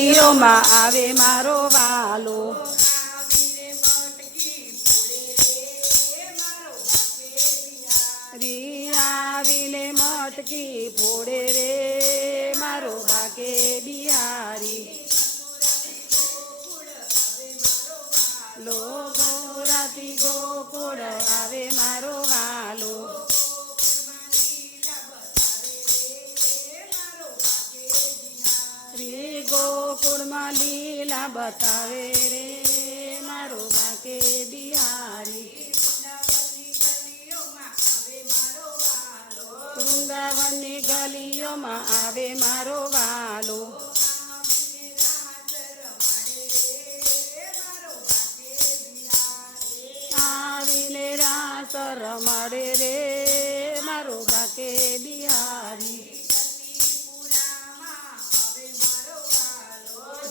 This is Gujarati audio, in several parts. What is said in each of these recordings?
માં આવે મારો વાલો આવીને મટકી ફોડે રે મારો બાકે બિહારી ગોરાથી ગોકુળ આવે મારો વાલો ગોકુળમાં લીલા બતાવે રે મારો બાકે બિહારી વૃંદાવનની ગલીઓમાં આવે મારો વાલો આવીને રાસ રમાડે રે મારો બાકે બિહારી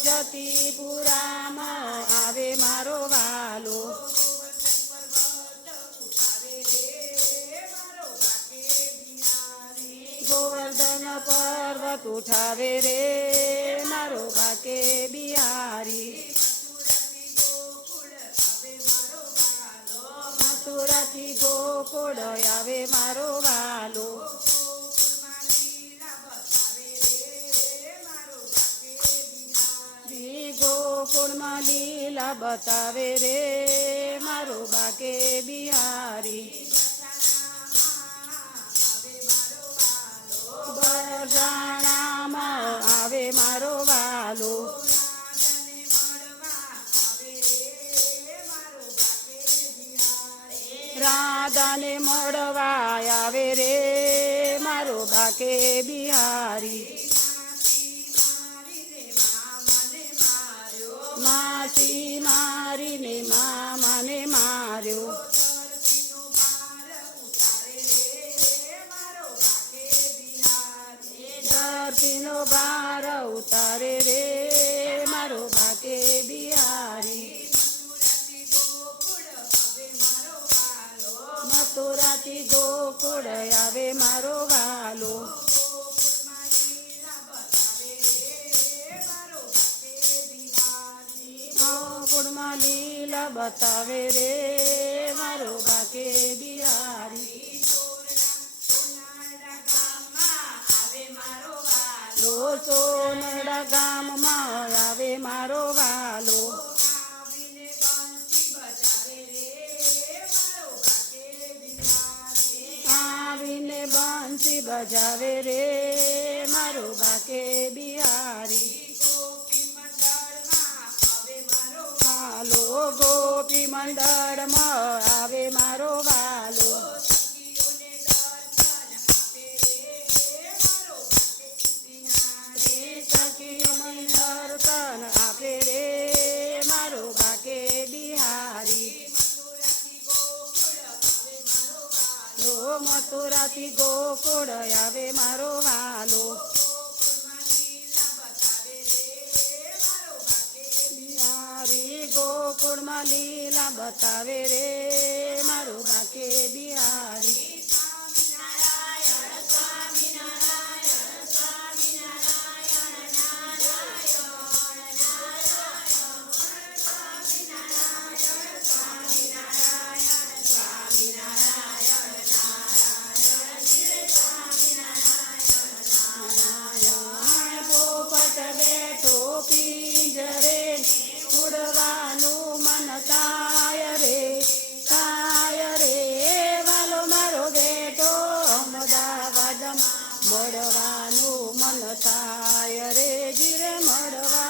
જતીપુરામાં આવે મારો વાલો ગોવર્ધન પર્વત ઉઠાવે રે મારો બાકે બિહારી મથુરાથી ગોકુળ આવે મારો વાલો ગોકુળમાં લીલા બતાવે રે મારો બાકે બિહારી બરસાણામાં આવે મારો વાલો રાધાને મળવા આવે રે મારો બાકે બિહારી માસી મારીને મામાને માર્યો ધરતીનો ભાર ઉતારે રે મારો બાકે બિહારી મથુરાથી ગોકુળ આવે મારો વાલો ગોકુળમાં લીલા બતાવે રે મારો બાકે બિહારી સોનડા ગામમાં આવે મારો વાલો આવીને બંસી બજાવે રે મારો બાકે બિહારી ગોપી મંડળમાં આવે મારો વાલો દર્શન આપે રે મારો બાકે બિહારી મથુરાથી ગોકુળ આવે મારો વાલો ગોકુળમાં લીલા બતાવે રે મારો બાકે બિહારી પોપટ બેઠો પિંજરે ઉડવાનું મન થાય રે વાલો મારો બેટો અમદાવાદમાં મળવાનું મન થાય રે જીરે મળવા